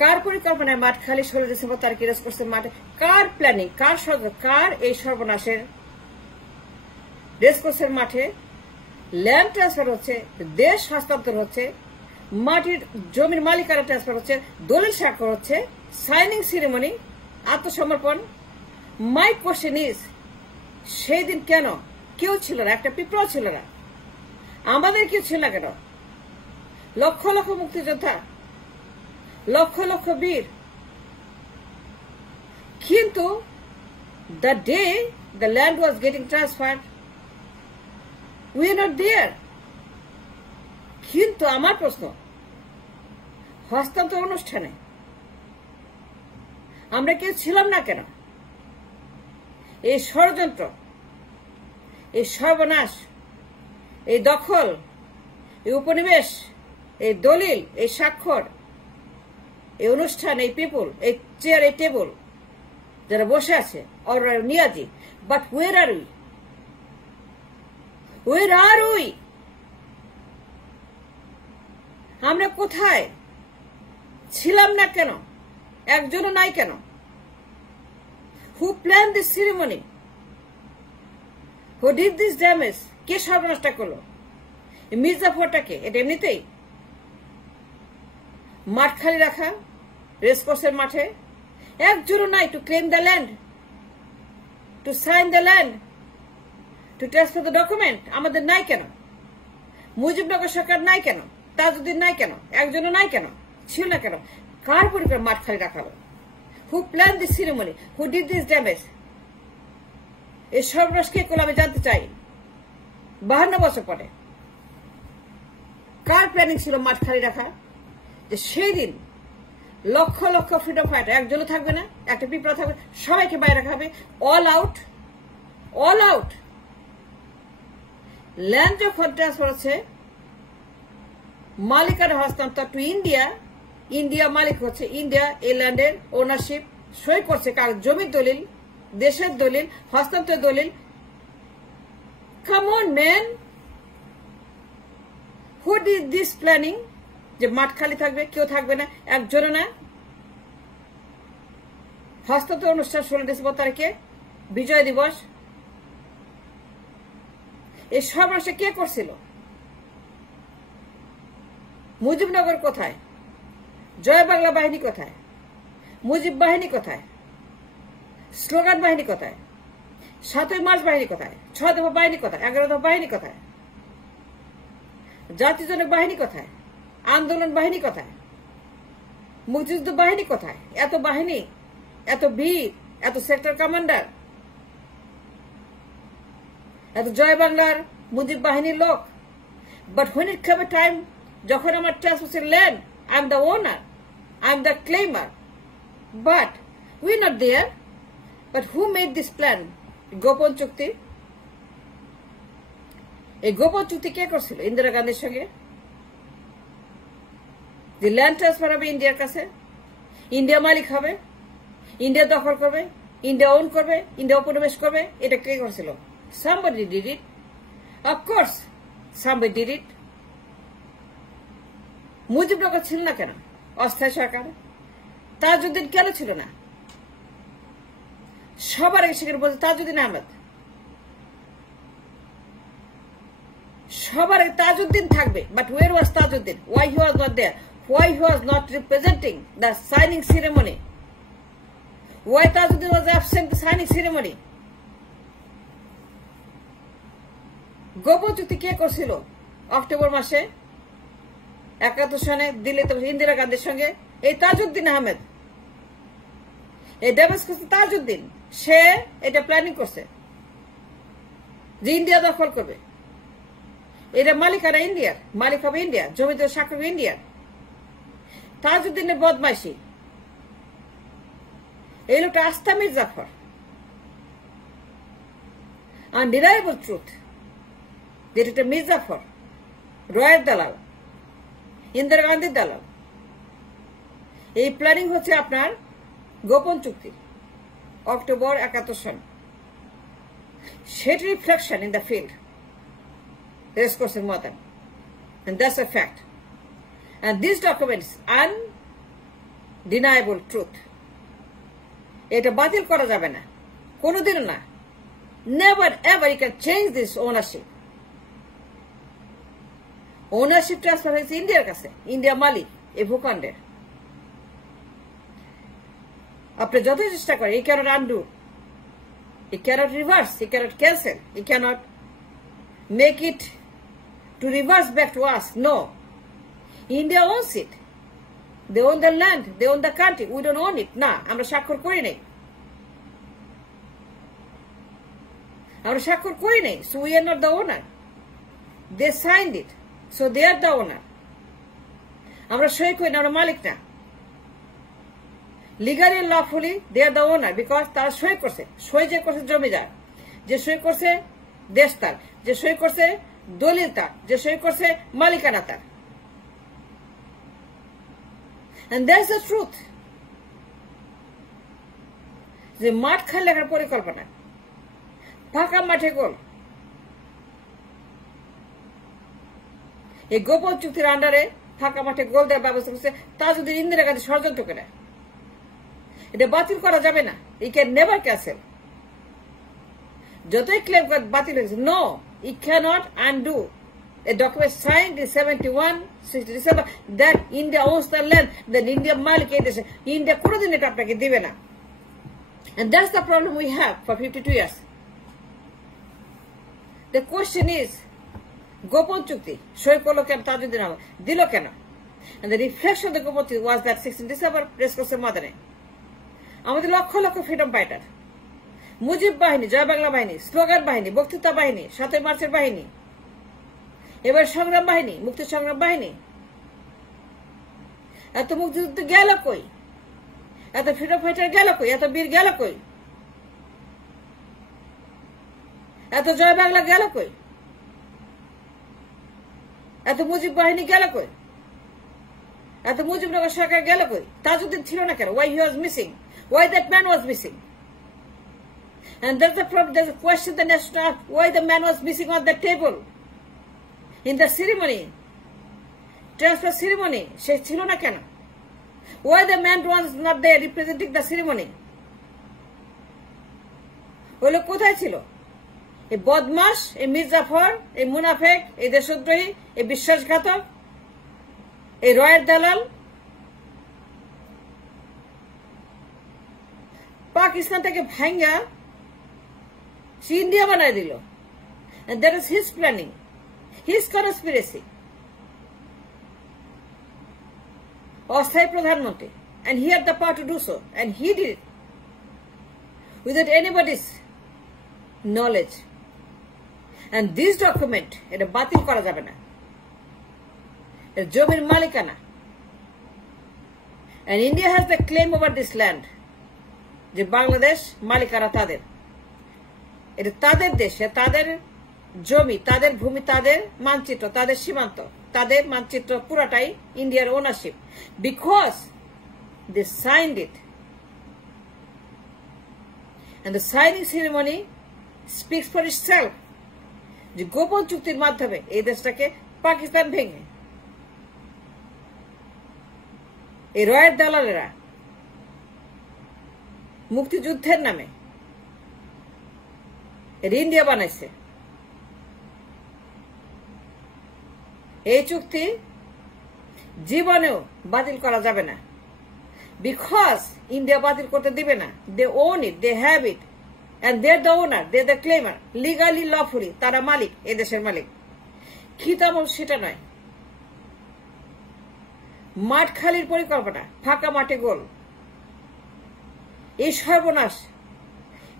কার পরিকল্পনায় মাঠখালি 16 ডিসেম্বর তারিখে রেসকোর্সের মাঠে কার প্ল্যানিং, কার এই সর্বনাশের রেসকোর্সের মাঠে ল্যান্ড ট্রান্সফার হচ্ছে, দেশ হস্তান্তর হচ্ছে, মাটির জমির মালিকানা ট্রান্সফার হচ্ছে, দলিল স্বাক্ষর হচ্ছে, সাইনিং সেরেমনি, আত্মসমর্পণ। মাই কোশ্চেন ইজ, সেই দিন কেন কেউ ছিল না, একটা পিঁপড়াও ছিল না, আমাদের কেউ ছিল না কেন? লক্ষ লক্ষ মুক্তিযোদ্ধা, লক্ষ লক্ষ বীর, কিন্তু the day the land was getting transferred we are not there. কিন্তু আমার প্রশ্ন, হস্তান্তর অনুষ্ঠানে আমরা কেউ ছিলাম না কেন? এই ষড়যন্ত্র, এই সর্বনাশ, এই দখল, এই উপনিবেশ, এই দলিল, এই স্বাক্ষর, এই অনুষ্ঠান, এই পিপুল, এই চেয়ার, এই টেবল যারা বসে আছে already Niazi, but where are we? Where are we? আমরা কোথায় ছিলাম না কেন? একজনও নাই কেন? Who plan this ceremony? Who did this damage? কে সর্বনাশটা করলো? মির্জাফরটাকে? এটা এমনিতেই মাঠ খালি রাখা, রেসকোর্সের মাঠে একজনও নাই to claim the land, to sign the land, to transfer the document. আমাদের নাই কেন? মুজিবনগর সরকার নাই কেন? তাজউদ্দিন নাই কেন? একজনও নাই কেন? ছিল না কেন? কার পরিকল্পনা মাঠ খালি রাখালো? Who plan this ceremony? Who did this damage? এই সর্বনাশ কে করলো আমি জানতে চাই। 52 বছর পরে কার প্ল্যানিং ছিল মাঠ খালি রাখা? যে সেই দিন লক্ষ লক্ষ ফ্রিডম ফাইটার, একজনও থাকবে না, একটা পিঁপড়া থাকবে, সবাইকে বাইরে রাখা হবে, all out, all out. Land যখন ট্রান্সফার হচ্ছে, মালিকানা হস্তান্তর টু ইন্ডিয়া, ইন্ডিয়া মালিক হচ্ছে, ইন্ডিয়া এই ল্যান্ডের ওনারশিপ সই করছে, কার জমির দলিল, দেশের দলিল, হস্তান্তর দলিল। Come on man, who did this planning? যে মাঠ খালি থাকবে, কেউ থাকবে না, একজনও না। হস্তান্তর অনুষ্ঠান 16 ডিসেম্বর তারিখে, বিজয় দিবস। এই সর্বনাশে কে করছিল? মুজিবনগর কোথায়? জয় বাংলা বাহিনী কোথায়? মুজিব বাহিনী কোথায়? স্লোগান বাহিনী কোথায়? 7ই মার্চ বাহিনী কোথায়? 6 দফা বাহিনী কোথায়? 11 দফা বাহিনী কোথায়? জাতিজনক বাহিনী কোথায়? আন্দোলন বাহিনী কোথায়? মুক্তিযুদ্ধ বাহিনী কোথায়? এত বাহিনী, এত বীর, এত সেক্টর কমান্ডার, এত জয় বাংলার মুজিব বাহিনীর লোক। But when it come a time, যখন আমার transfer land, I am the owner, I am the claimer, but we not there. But who made this plan? গোপন চুক্তি। এই গোপন চুক্তি কে করছিল ইন্দিরা গান্ধীর সঙ্গে? যে ল্যান্ড ট্রান্সফার হবে ইন্ডিয়ার কাছে, ইন্ডিয়া মালিক হবে, ইন্ডিয়া দখল করবে, ইন্ডিয়া ওন করবে, ইন্ডিয়া উপনিবেশ করবে, এটা কে করছিল? Somebody did it. Of course, somebody did it. Mujibnagar ছিল না কেন অস্থায়ী সরকার? তাজউদ্দিন কেন ছিল না? সবার আগে সেখানে বলছে তাজউদ্দিন আহমেদ। সবার আগে তাজউদ্দিন থাকবে, but where was Tajuddin? Why he was not there? Why he was not representing the signing ceremony? Why Tajuddin was absent the signing ceremony? গোপন চুক্তি কে করছিল অক্টোবর মাসে 71 সনে দিল্লিতে ইন্দিরা গান্ধীর সঙ্গে? এই তাজউদ্দিন আহমেদ। এই ড্যামেজ করছে তাজউদ্দিন, সে এটা প্ল্যানিং করছে যে ইন্ডিয়া দখল করবে। এটা মালিকানা ইন্ডিয়ার, মালিক হবে ইন্ডিয়া, জমিতে স্বাক্ষর হবে ইন্ডিয়ার। তাজউদ্দিনের বদমাইশি, এই লোকটা আস্থা মির্জাফর। আনডিনাইবল ট্রুথ, যেটা মির্জাফর রয়ের দালাল, ইন্দিরা গান্ধীর দালাল। এই প্ল্যানিং হচ্ছে আপনার গোপন চুক্তি অক্টোবর 71 সন। Set reflection in the field, রেসকোর্সের মতন, and that's a fact. And these documents deniable truth. এটা বাতিল করা যাবে না, কোনোদিনও না। Never ever you can change this ownership. Ownership transfer হয়েছে ইন্ডিয়ার কাছে, ইন্ডিয়া মালিক এই ভূখণ্ডের। আপনি যত চেষ্টা করেন, you cannot undo, you cannot reverse, you cannot cancel, you cannot make it to reverse back to us. No. India owns it. They own the land, they own the country. We don't own it. না, আমরা স্বাক্ষর করি নাই। আমরা স্বাক্ষর করি নাই। So we are not the owner. They signed it. So they are the owner. আমরা সই করি না, আমরা মালিক না। Legally and lawfully they are the owner because তারা সই করছে। সই যে করছে জমিদার, যে সই করছে দেশ তার, যে সই করছে দলিল তার, যে সই করছে মালিকানা তার। And that's the truth. যে মাঠ খালি রাখার পরিকল্পনা, ফাঁকা মাঠে গোল, এই গোপন চুক্তির আন্ডারে ফাঁকা মাঠে গোল দেওয়ার ব্যবস্থা করছে। তা যদি ইন্দিরা গান্ধী ষড়যন্ত্র করে, এটা বাতিল করা যাবে না। He can never cancel. যতই ক্লেম বাতিল হয়েছে, no, he cannot undo a document signed in 60 December that India owns the land, then India মালিক এই দেশে। ইন্ডিয়া কোনোদিন এটা আপনাকে দিবে না। And that's the problem we have for 52 years. The question is, গোপন চুক্তি সই করলো কেন, তাজউদ্দিন আহমেদ দিল কেন? And the reflection of the গোপন চুক্তি was that 16 December প্রেস কোর্সের ময়দানে আমাদের লক্ষ লক্ষ ফ্রিডম ফাইটার, মুজিব বাহিনী, জয় বাংলা বাহিনী, স্লোগান বাহিনী, বক্তৃতা বাহিনী, 7 মার্চের বাহিনী, এবার সংগ্রাম বাহিনী, মুক্তি সংগ্রাম বাহিনী, এত মুক্তিযুদ্ধ গেল কই? এত ফ্রিডম ফাইটার গেল কই? এত বীর গেল কই? এত জয় বাংলা গেল কই? এত মুজিব বাহিনী গেল কই? এত মুজিবনগর সরকার গেল কই? তাজউদ্দিন ছিল না কেন? Why he was missing? Why that man was missing? And that's the problem. There's a question that has to ask, why the man was missing on the table in the ceremony, transfer ceremony. সে ছিল না কেন? Why the man was not there representing the ceremony? ওই লোক কোথায় ছিল? এই বদমাস, এই মির্জাফর, এই মুনাফেক, এই দেশদ্রোহী, এই বিশ্বাসঘাতক, এই রয়ের দালাল পাকিস্তান থেকে ভাঙ্গা সে ইন্ডিয়া বানায় দিল। And that is his planning, his conspiracy. অস্থায়ী প্রধানমন্ত্রী, and he had the power to do so, and he did it without anybody's knowledge. And this document, এটা বাতিল করা যাবে না। এর জমির মালিকানা, and India has the claim over this land. যে বাংলাদেশ মালিকানা তাদের, এটা তাদের দেশ, তাদের জমি, তাদের ভূমি, তাদের মানচিত্র, তাদের সীমান্ত, তাদের মানচিত্র পুরাটাই ইন্ডিয়ার ownership, because they signed it. And the signing ceremony speaks for itself. যে গোপন চুক্তির মাধ্যমে এই দেশটাকে পাকিস্তান ভেঙে এই রয়ের দালালেরা মুক্তিযুদ্ধের নামে এর ইন্ডিয়া বানাইছে। এই চুক্তি জীবনেও বাতিল করা যাবে না, বিকজ ইন্ডিয়া বাতিল করতে দিবে না। They own it, they have it, and they're the owner, they're the claimer, legally, lawfully, তারা মালিক, এই দেশের মালিক। খিতামল সেটা নয়। মাঠ খালির পরিকল্পনা, ফাঁকা মাঠে গোল, এই সর্বনাশ,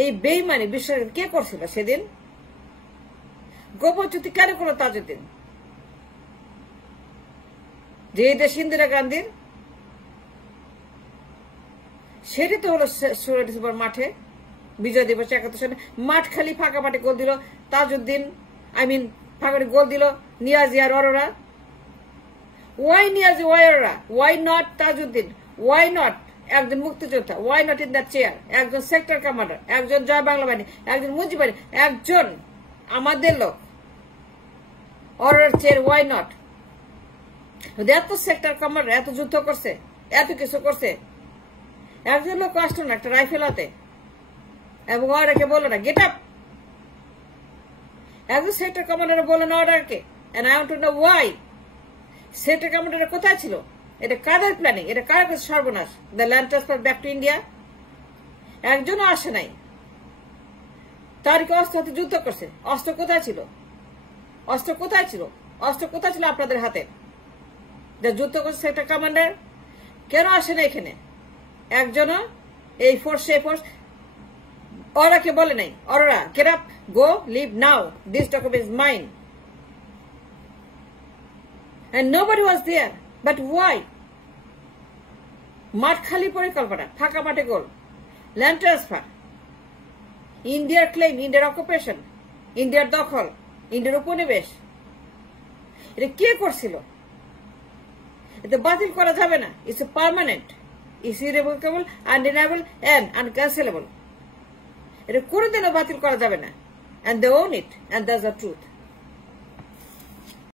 এই বেইমানি বিশ্বাস কে করছিল সেদিন? গোপন চুক্তি কেন করলো তাজউদ্দিন? যে এই দেশ ইন্দিরা গান্ধীর, সেটি তো হলো 16 ডিসেম্বর মাঠে বিজয় দিবস 71 সালে মাঠ খালি ফাঁকা মাঠে গোল দিল তাজউদ্দিন, ফাঁকা গোল দিল নিয়াজি আর Aurora. Why Niazi, why Aurora, why not Tajuddin, why not একজন মুক্তিযোদ্ধা, why not in that chair, একজন সেক্টর কমান্ডার, একজন জয় বাংলা বাহিনী, একজন মুজিব বাহিনী, একজন আমাদের লোক অরোরার চেয়ার, ওয়াই নট? এত সেক্টর কমান্ডার এত যুদ্ধ করছে, এত কিছু করছে, একজন লোক আসলো না একটা রাইফেল হাতে, এবং অর্ডারকে বললো না গেট আপ। একজন সেক্টর কমান্ডার বললো না অর্ডারকে, and I want to know why. Sector commander কোথায় ছিল? এটা কাদের প্ল্যানিং? এটা কার কাছে সর্বনাশ? The land transfer back to India. একজনও আসে নাই। তারিখে অস্ত্র হাতে যুদ্ধ করছে। অস্ত্র কোথায় ছিল? অস্ত্র কোথায় ছিল? অস্ত্র কোথায় ছিল আপনাদের হাতে? যে যুদ্ধ করছে সেক্টর কমান্ডার কেন আসে না এখানে? একজনও এই ফোর্স সেই ফোর্স ওরাকে বলে নাই, Aurora get up, go, leave now, this document is mine. And nobody was there. But why? মাঠ খালি পরিকল্পনা, ফাঁকা মাঠে গোল, ল্যান্ড ট্রান্সফার, ইন্ডিয়ার ক্লেম, ইন্ডিয়ার অকুপেশন, ইন্ডিয়ার দখল, ইন্ডিয়ার উপনিবেশ। এটা কে করছিল? এটা বাতিল করা যাবে না। It's a permanent, it's irrevocable, undeniable and uncancellable. এটা কোনোদিনও বাতিল করা যাবে না। And they own it, and that's the truth.